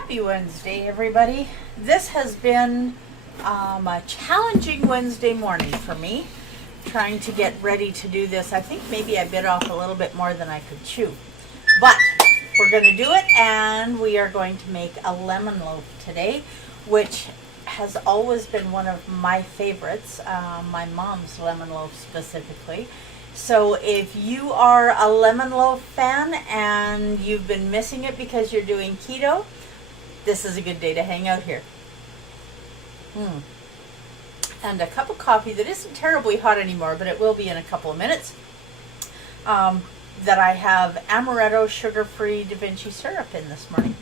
Happy Wednesday, everybody. This has been a challenging Wednesday morning for me, trying to get ready to do this. I think maybe I bit off a little bit more than I could chew. But we're going to do it, and we are going to make a lemon loaf today, which has always been one of my favorites, my mom's lemon loaf specifically. So if you are a lemon loaf fan and you've been missing it because you're doing keto, this is a good day to hang out here. And a cup of coffee that isn't terribly hot anymore, but it will be in a couple of minutes. That I have amaretto sugar-free Da Vinci syrup in this morning.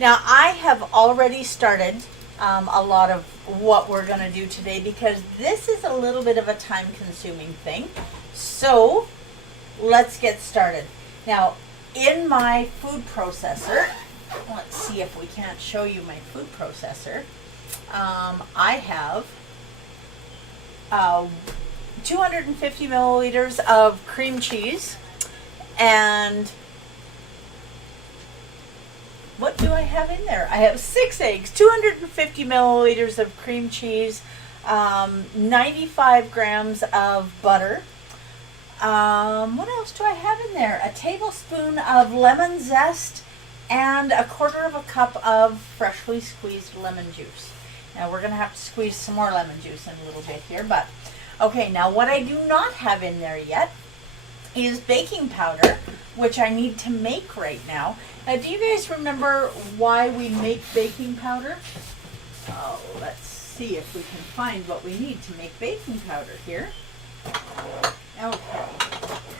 Now I have already started a lot of what we're going to do today because this is a little bit of a time-consuming thing. So let's get started. Now in my food processor, let's see if we can't show you my food processor. I have 250 milliliters of cream cheese, and what do I have in there? I have 6 eggs, 250 milliliters of cream cheese, 95 grams of butter. What else do I have in there? A tablespoon of lemon zest and a quarter of a cup of freshly squeezed lemon juice. Now we're going to have to squeeze some more lemon juice in a little bit here, but okay, now what I do not have in there yet is baking powder, which I need to make right now. Now, do you guys remember why we make baking powder? Oh, let's see if we can find what we need to make baking powder here. Okay,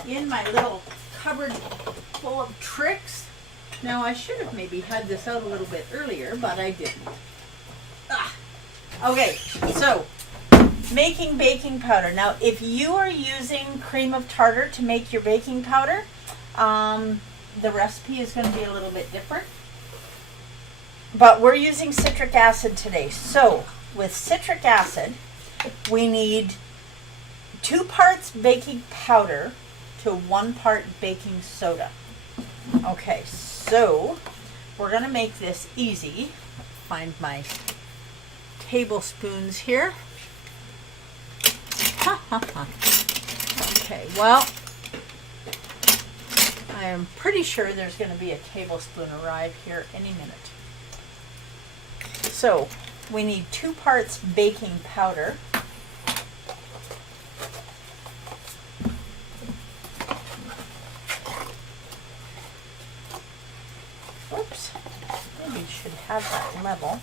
in my little cupboard full of tricks. Now, I should have maybe had this out a little bit earlier, but I didn't. Okay, so making baking powder. Now, if you are using cream of tartar to make your baking powder, the recipe is going to be a little bit different. But we're using citric acid today. So, with citric acid, we need 2 parts baking powder to 1 part baking soda. Okay, so we're going to make this easy. Find my tablespoons here. Okay, well, I am pretty sure there's going to be a tablespoon arrive here any minute. So we need 2 parts baking powder. Oops, maybe you should have that level.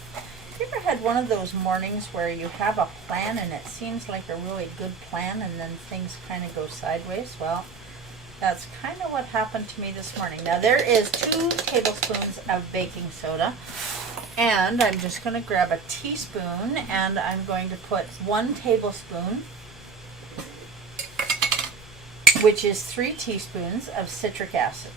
Have you ever had one of those mornings where you have a plan and it seems like a really good plan and then things kind of go sideways? Well, that's kind of what happened to me this morning. Now there is 2 tablespoons of baking soda, and I'm just going to grab a teaspoon and I'm going to put 1 tablespoon, which is 3 teaspoons of citric acid.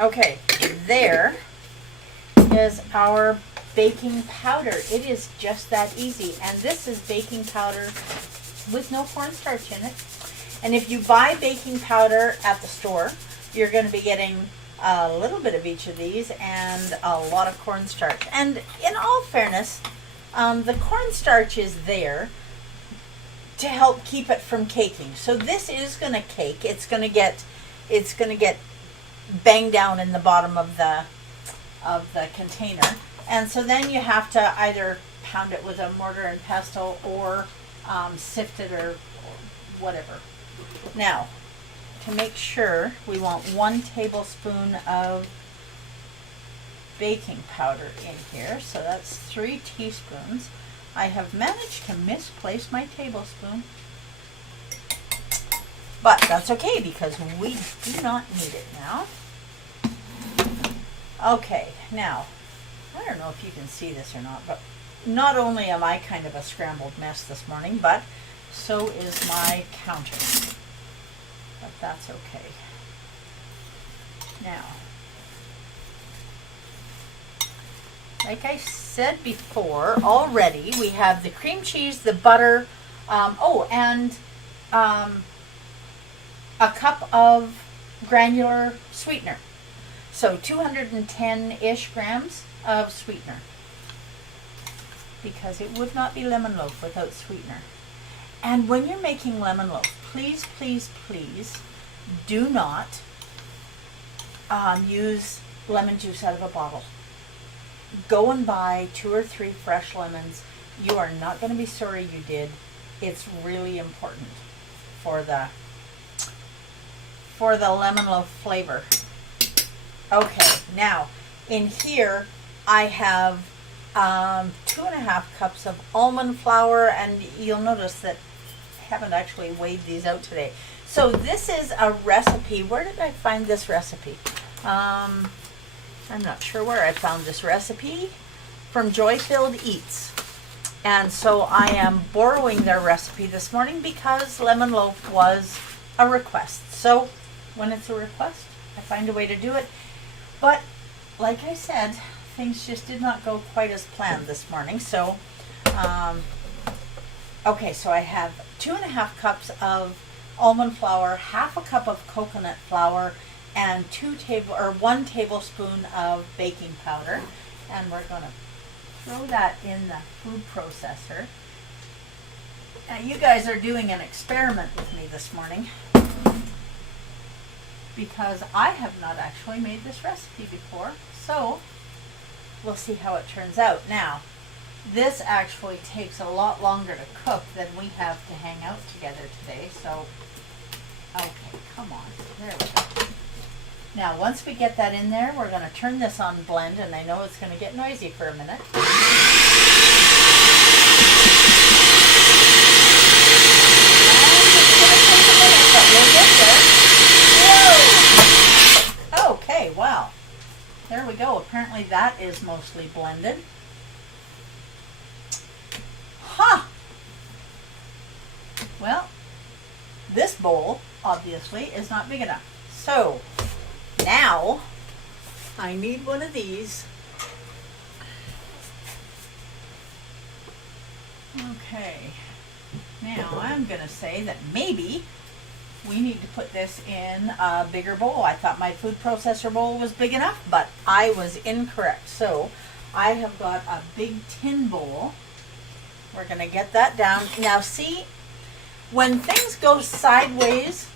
Okay, there is our baking powder. It is just that easy. And this is baking powder with no cornstarch in it. And if you buy baking powder at the store, you're going to be getting a little bit of each of these and a lot of cornstarch. And in all fairness, the cornstarch is there to help keep it from caking. So this is going to cake. It's going to get bang down in the bottom of the container, and so then you have to either pound it with a mortar and pestle or sift it or whatever. Now, to make sure, we want 1 tablespoon of baking powder in here, so that's 3 teaspoons. I have managed to misplace my tablespoon, but that's okay because we do not need it now. Okay, now, I don't know if you can see this or not, but not only am I kind of a scrambled mess this morning, but so is my counter. But that's okay. Now, like I said before, already we have the cream cheese, the butter, and a cup of granular sweetener. So 210-ish grams of sweetener, because it would not be lemon loaf without sweetener. And when you're making lemon loaf, please, please, please do not use lemon juice out of a bottle. Go and buy 2 or 3 fresh lemons. You are not going to be sorry you did. It's really important for the lemon loaf flavor. Okay, now in here I have 2.5 cups of almond flour, and you'll notice that I haven't actually weighed these out today. So this is a recipe. Where did I find this recipe? I'm not sure where I found this recipe. From Joy Filled Eats. And so I am borrowing their recipe this morning because lemon loaf was a request. So when it's a request, I find a way to do it. But like I said, things just did not go quite as planned this morning. So, okay, so I have 2.5 cups of almond flour, half a cup of coconut flour, and 1 tablespoon of baking powder. And we're going to throw that in the food processor. Now you guys are doing an experiment with me this morning, because I have not actually made this recipe before. So we'll see how it turns out. Now, this actually takes a lot longer to cook than we have to hang out together today. So, okay, come on. There we go. Now, once we get that in there, we're going to turn this on blend, and I know it's going to get noisy for a minute. Whoa! Okay, wow. There we go. Apparently that is mostly blended. Huh! Well, this bowl, obviously, is not big enough. So, now, I need one of these. Okay. Now, I'm going to say that maybe we need to put this in a bigger bowl. I thought my food processor bowl was big enough, but I was incorrect. So, I have got a big tin bowl. We're going to get that down. Now, see, when things go sideways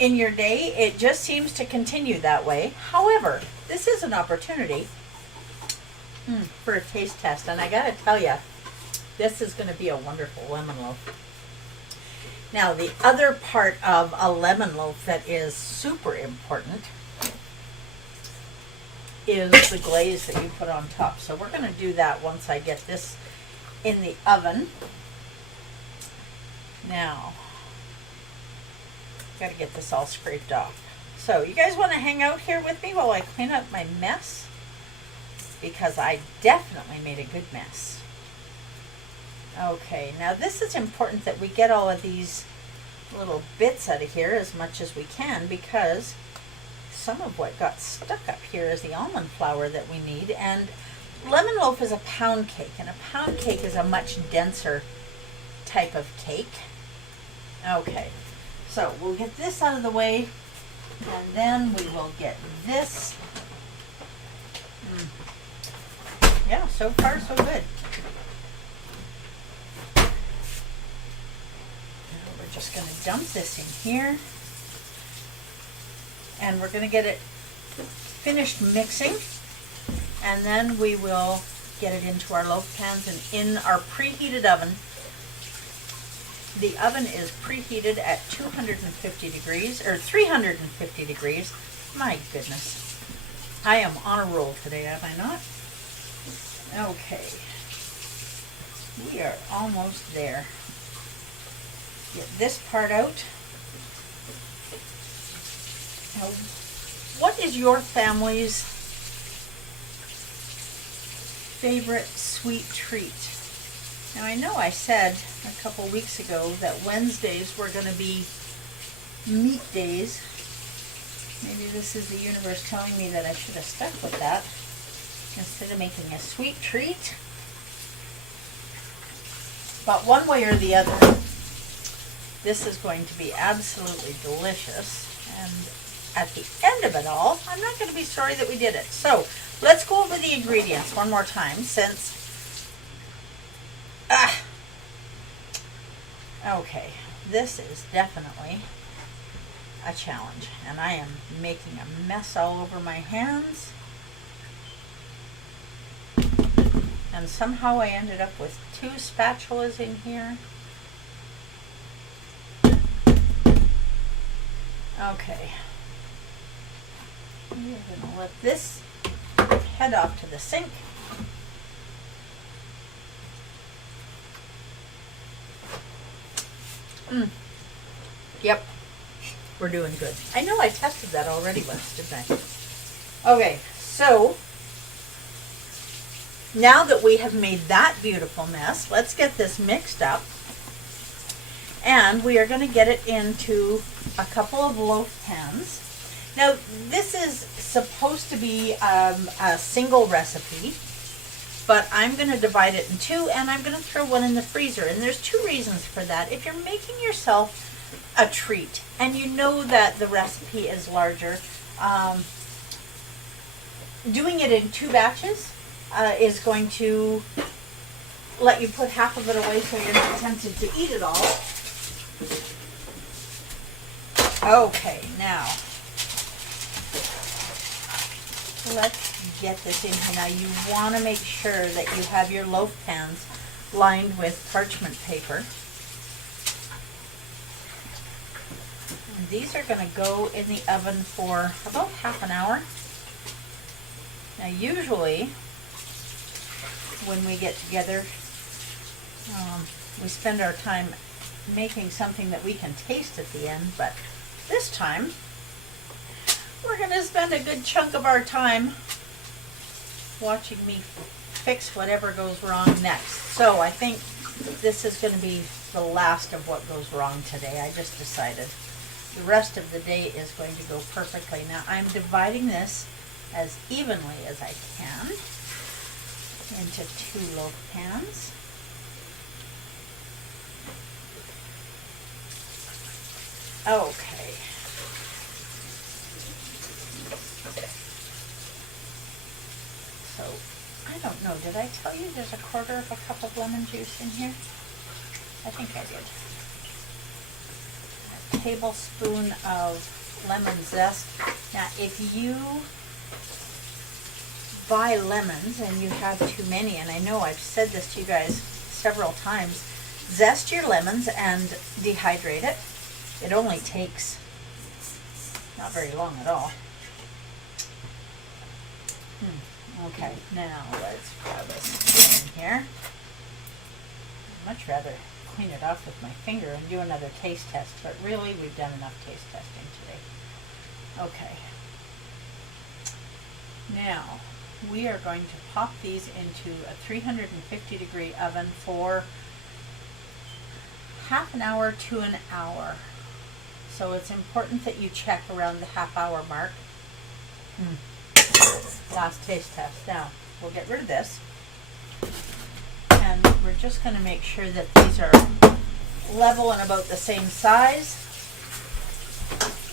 in your day, it just seems to continue that way. However, this is an opportunity for a taste test, and I gotta tell you, this is going to be a wonderful lemon loaf. Now, the other part of a lemon loaf that is super important is the glaze that you put on top. So we're going to do that once I get this in the oven. Now, got to get this all scraped off. So you guys want to hang out here with me while I clean up my mess? Because I definitely made a good mess. Okay, now this is important that we get all of these little bits out of here as much as we can, because some of what got stuck up here is the almond flour that we need. And lemon loaf is a pound cake, and a pound cake is a much denser type of cake. Okay, so we'll get this out of the way, and then we will get this. Yeah, so far so good. We're just going to dump this in here, and we're going to get it finished mixing, and then we will get it into our loaf pans and in our preheated oven. The oven is preheated at 250 degrees, or 350 degrees. My goodness. I am on a roll today, am I not? Okay. We are almost there. Get this part out. Now, what is your family's favorite sweet treat? Now, I know I said a couple weeks ago that Wednesdays were going to be meat days. Maybe this is the universe telling me that I should have stuck with that instead of making a sweet treat. But one way or the other, This is going to be absolutely delicious. And at the end of it all, I'm not going to be sorry that we did it. So let's go over the ingredients one more time since... Okay, this is definitely a challenge. And I am making a mess all over my hands. And somehow I ended up with 2 spatulas in here. Okay. We're going to let this head off to the sink. Yep. We're doing good. I know I tested that already once, didn't I? Okay, so now that we have made that beautiful mess, let's get this mixed up. And we are going to get it into a couple of loaf pans. Now, this is supposed to be a single recipe, but I'm going to divide it in 2, and I'm going to throw one in the freezer. And there's 2 reasons for that. If you're making yourself a treat, and you know that the recipe is larger, doing it in 2 batches is going to let you put half of it away so you're not tempted to eat it all. Okay, now let's get this in here. Now you want to make sure that you have your loaf pans lined with parchment paper. And these are going to go in the oven for about half an hour. Now usually when we get together, we spend our time making something that we can taste at the end, but this time we're going to spend a good chunk of our time watching me fix whatever goes wrong next. So I think this is going to be the last of what goes wrong today. I just decided the rest of the day is going to go perfectly. Now I'm dividing this as evenly as I can into 2 loaf pans. Okay. So, I don't know, did I tell you there's a 1/4 of a cup of lemon juice in here? I think I did. A tablespoon of lemon zest. Now, if you buy lemons and you have too many, and I know I've said this to you guys several times, zest your lemons and dehydrate it. It only takes not very long at all. Okay, now let's grab this in here. I'd much rather clean it off with my finger and do another taste test, but really we've done enough taste testing today. Okay. Now, we are going to pop these into a 350-degree oven for half an hour to an hour. So it's important that you check around the half-hour mark. Last taste test. Now, we'll get rid of this. And we're just going to make sure that these are level and about the same size.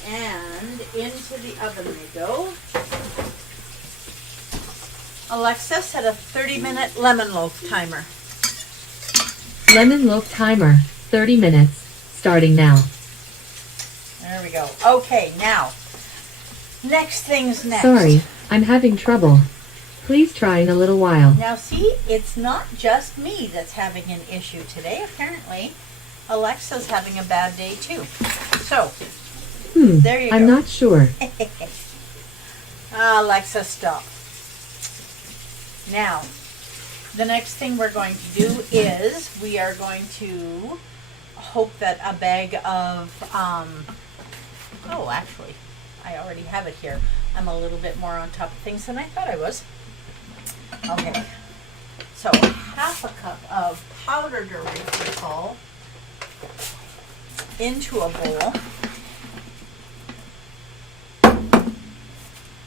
And into the oven they go. Alexa, set a 30-minute lemon loaf timer. Lemon loaf timer, 30 minutes, starting now. There we go. Okay, now, next thing's next. Sorry, I'm having trouble. Please try in a little while. Now see, it's not just me that's having an issue today. Apparently, Alexa's having a bad day too. So, there you go. I'm not sure. Alexa, stop. Now, the next thing we're going to do is we are going to hope that a bag of, oh, actually, I already have it here. I'm a little bit more on top of things than I thought I was. Okay, so half a cup of powdered erythritol into a bowl.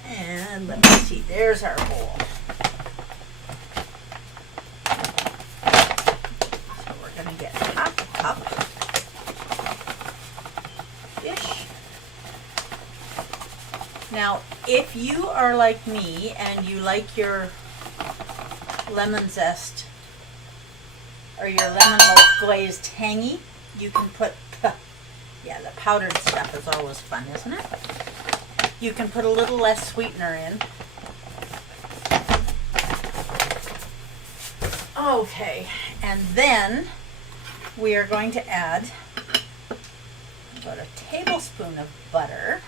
And let me see, there's our bowl. So we're going to get half a cup Now, if you are like me and you like your lemon zest or your lemon loaf glazed tangy, you can put, yeah, the powdered stuff is always fun, isn't it? You can put a little less sweetener in. Okay, and then we are going to add about a tablespoon of butter,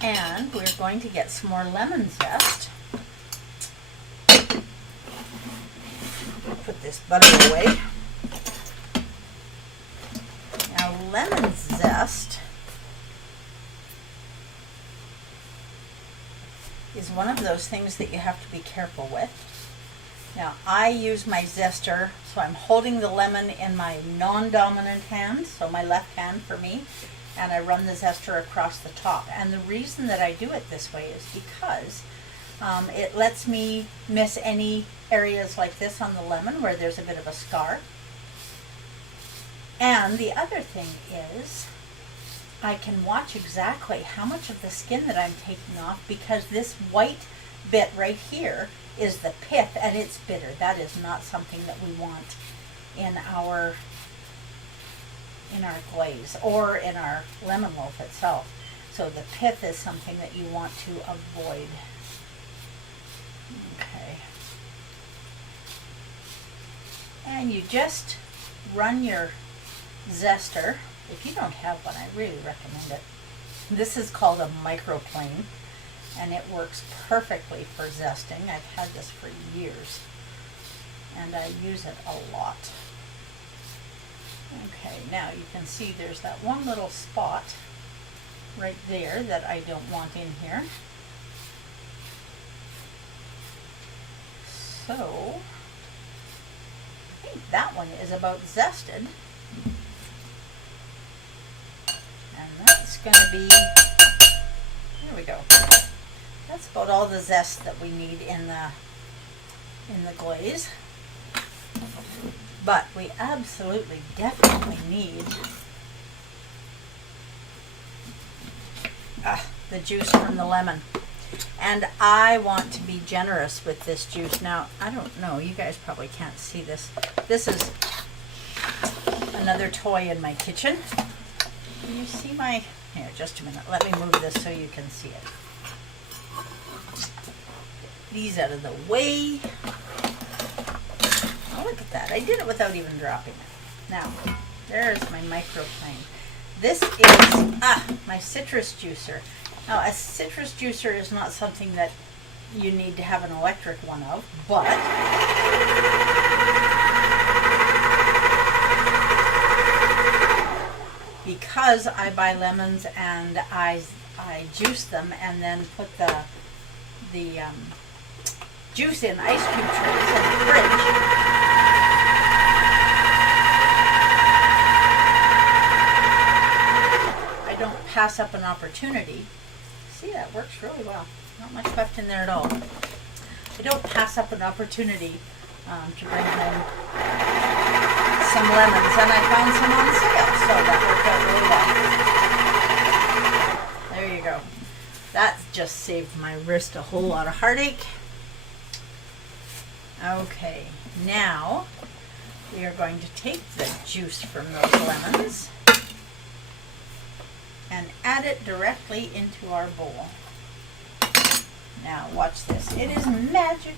and we're going to get some more lemon zest. Put this butter away. Now, lemon zest is one of those things that you have to be careful with. Now, I use my zester, so I'm holding the lemon in my non-dominant hand, so my left hand for me, and I run the zester across the top. And the reason that I do it this way is because it lets me miss any areas like this on the lemon where there's a bit of a scar. And the other thing is I can watch exactly how much of the skin that I'm taking off, because this white bit right here is the pith, and it's bitter. That is not something that we want in our glaze or in our lemon loaf itself. So the pith is something that you want to avoid. Okay. And you just run your zester. If you don't have one, I really recommend it. This is called a microplane, and it works perfectly for zesting. I've had this for years, and I use it a lot. Okay, now you can see there's that one little spot right there that I don't want in here. So, I think that one is about zested. And that's going to be, there we go. That's about all the zest that we need in the glaze. But we absolutely, definitely need the juice from the lemon. And I want to be generous with this juice. Now, I don't know, you guys probably can't see this. This is another toy in my kitchen. Can you see my, here, just a minute. Let me move this so you can see it. These out of the way. Oh, look at that. I did it without even dropping it. Now, there's my microplane. This is my citrus juicer. Now, a citrus juicer is not something that you need to have an electric one of, but because I buy lemons and I juice them and then put the juice in ice cube trays in the fridge, I don't pass up an opportunity. See, that works really well. Not much left in there at all. I don't pass up an opportunity to bring home some lemons, and I found some on sale, so that worked out really well. There you go. That just saved my wrist a whole lot of heartache. Okay, now we are going to take the juice from those lemons and add it directly into our bowl. Now watch this. It is magic.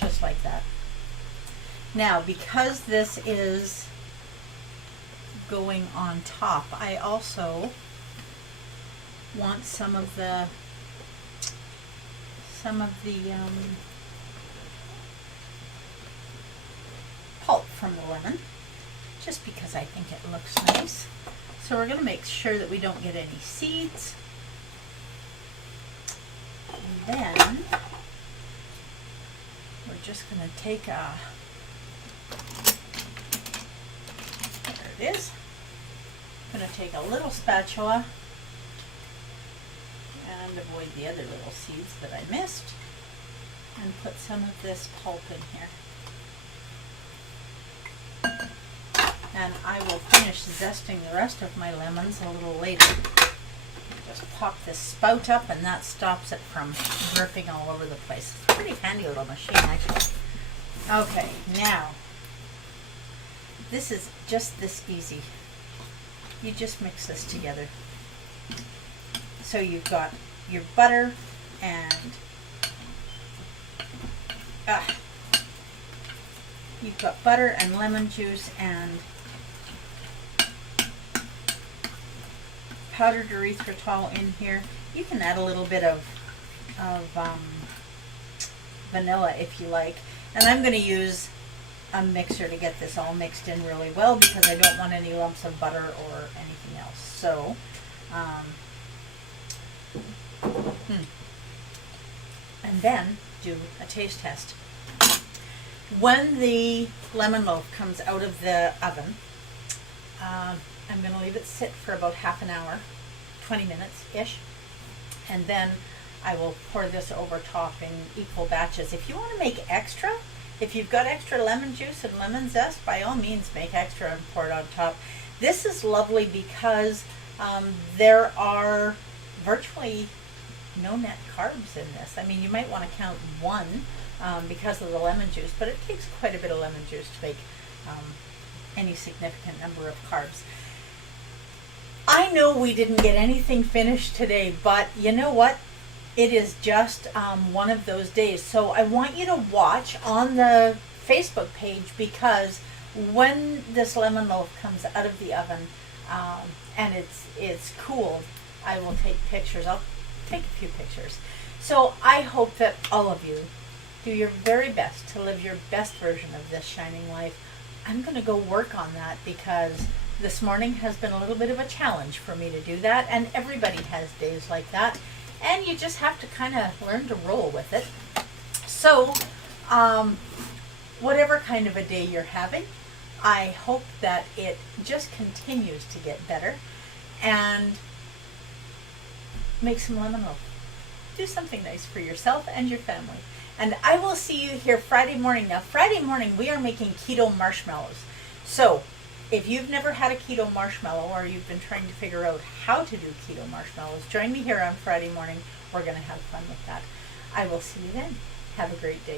Just like that. Now, because this is going on top, I also want some of the pulp from the lemon, just because I think it looks nice. So we're going to make sure that we don't get any seeds. And then we're just going to take there it is. I'm going to take a little spatula and avoid the other little seeds that I missed, and put some of this pulp in here. and I will finish zesting the rest of my lemons a little later. Just pop this spout up and that stops it from dripping all over the place. It's a pretty handy little machine actually. Okay, now, this is just this easy. You just mix this together. So you've got your butter and you've got butter and lemon juice and powdered erythritol in here. You can add a little bit of vanilla if you like. And I'm going to use a mixer to get this all mixed in really well because I don't want any lumps of butter or anything else. So, and then do a taste test. When the lemon loaf comes out of the oven, I'm going to leave it sit for about half an hour, 20 minutes-ish, and then I will pour this over top in equal batches. If you want to make extra, if you've got extra lemon juice and lemon zest, by all means make extra and pour it on top. This is lovely because there are virtually no net carbs in this. I mean, you might want to count one because of the lemon juice, but it takes quite a bit of lemon juice to make any significant number of carbs. I know we didn't get anything finished today, but you know what? It is just one of those days. So I want you to watch on the Facebook page because when this lemon loaf comes out of the oven and it's cooled, I will take pictures. I'll take a few pictures. So I hope that all of you do your very best to live your best version of this shining life. I'm going to go work on that because this morning has been a little bit of a challenge for me to do that, and everybody has days like that, and you just have to kind of learn to roll with it. So, whatever kind of a day you're having, I hope that it just continues to get better, and make some lemon loaf. Do something nice for yourself and your family. And I will see you here Friday morning. Now, Friday morning we are making keto marshmallows. So, if you've never had a keto marshmallow or you've been trying to figure out how to do keto marshmallows, join me here on Friday morning. We're going to have fun with that. I will see you then. Have a great day.